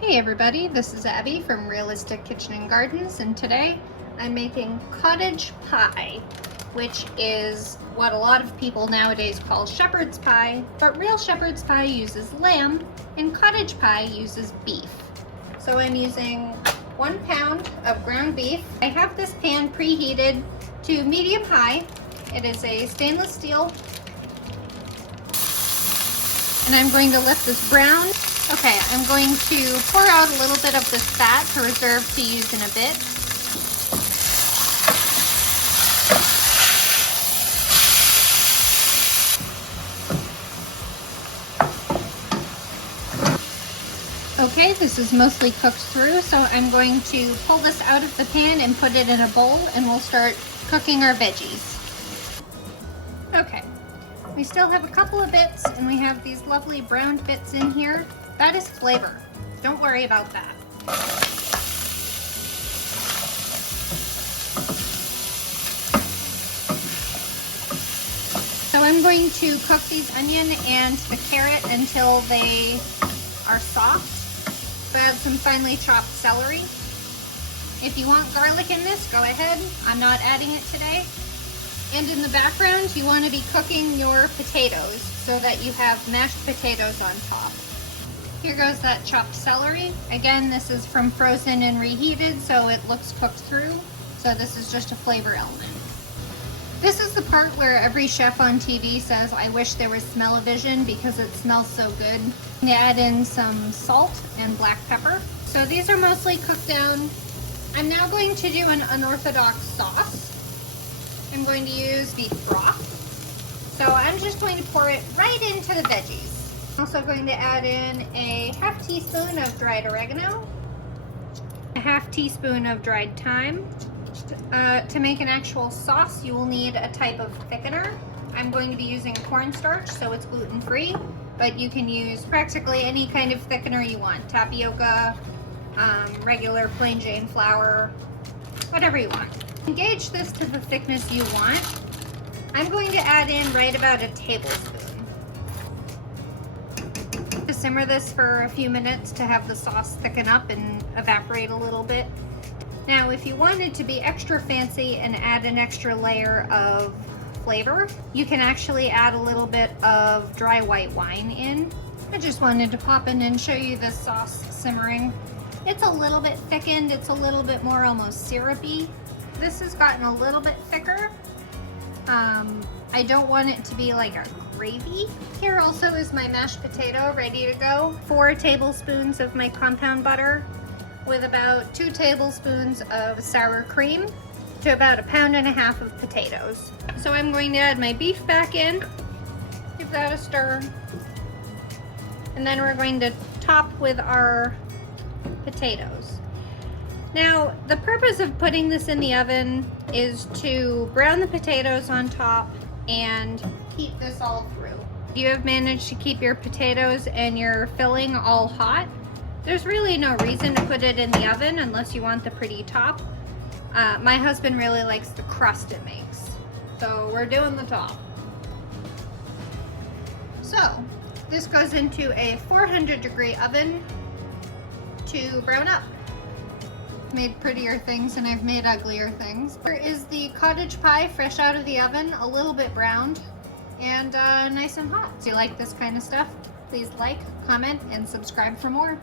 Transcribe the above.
Hey everybody, this is Abby from Realistic Kitchen and Gardens, and today I'm making cottage pie, which is what a lot of people nowadays call shepherd's pie, but real shepherd's pie uses lamb and cottage pie uses beef. So I'm using 1 pound of ground beef. I have this pan preheated to medium high. It is a stainless steel, and I'm going to let this brown. Okay, I'm going to pour out a little bit of this fat to reserve to use in a bit. Okay, this is mostly cooked through, so I'm going to pull this out of the pan and put it in a bowl, and we'll start cooking our veggies. Okay, we still have a couple of bits, and we have these lovely browned bits in here. That is flavor. Don't worry about that. So I'm going to cook these onion and the carrot until they are soft. So add some finely chopped celery. If you want garlic in this, go ahead. I'm not adding it today. And in the background, you want to be cooking your potatoes so that you have mashed potatoes on top. Here goes that chopped celery. Again, this is from frozen and reheated, so it looks cooked through. So this is just a flavor element. This is the part where every chef on TV says, I wish there was smell-o-vision because it smells so good. And add in some salt and black pepper. So these are mostly cooked down. I'm now going to do an unorthodox sauce. I'm going to use beef broth. So I'm just going to pour it right into the veggies. I'm also going to add in a ½ teaspoon of dried oregano, a ½ teaspoon of dried thyme. To make an actual sauce, you will need a type of thickener. I'm going to be using cornstarch, so it's gluten-free, but you can use practically any kind of thickener you want. Tapioca, regular plain Jane flour, whatever you want. Gauge this to the thickness you want. I'm going to add in right about a tablespoon. Simmer this for a few minutes to have the sauce thicken up and evaporate a little bit. Now, if you wanted to be extra fancy and add an extra layer of flavor, you can actually add a little bit of dry white wine in. I just wanted to pop in and show you this sauce simmering. It's a little bit thickened, it's a little bit more almost syrupy. This has gotten a little bit thicker. I don't want it to be like a gravy. Here also is my mashed potato ready to go. 4 tablespoons of my compound butter with about 2 tablespoons of sour cream to about 1.5 pounds of potatoes. So I'm going to add my beef back in, give that a stir, and then we're going to top with our potatoes. Now, the purpose of putting this in the oven is to brown the potatoes on top and heat this all through. You have managed to keep your potatoes and your filling all hot. There's really no reason to put it in the oven unless you want the pretty top. My husband really likes the crust it makes, so we're doing the top. So, this goes into a 400-degree oven to brown up. Made prettier things and I've made uglier things. Here is the cottage pie fresh out of the oven, a little bit browned and nice and hot. Do you like this kind of stuff? Please like, comment, and subscribe for more.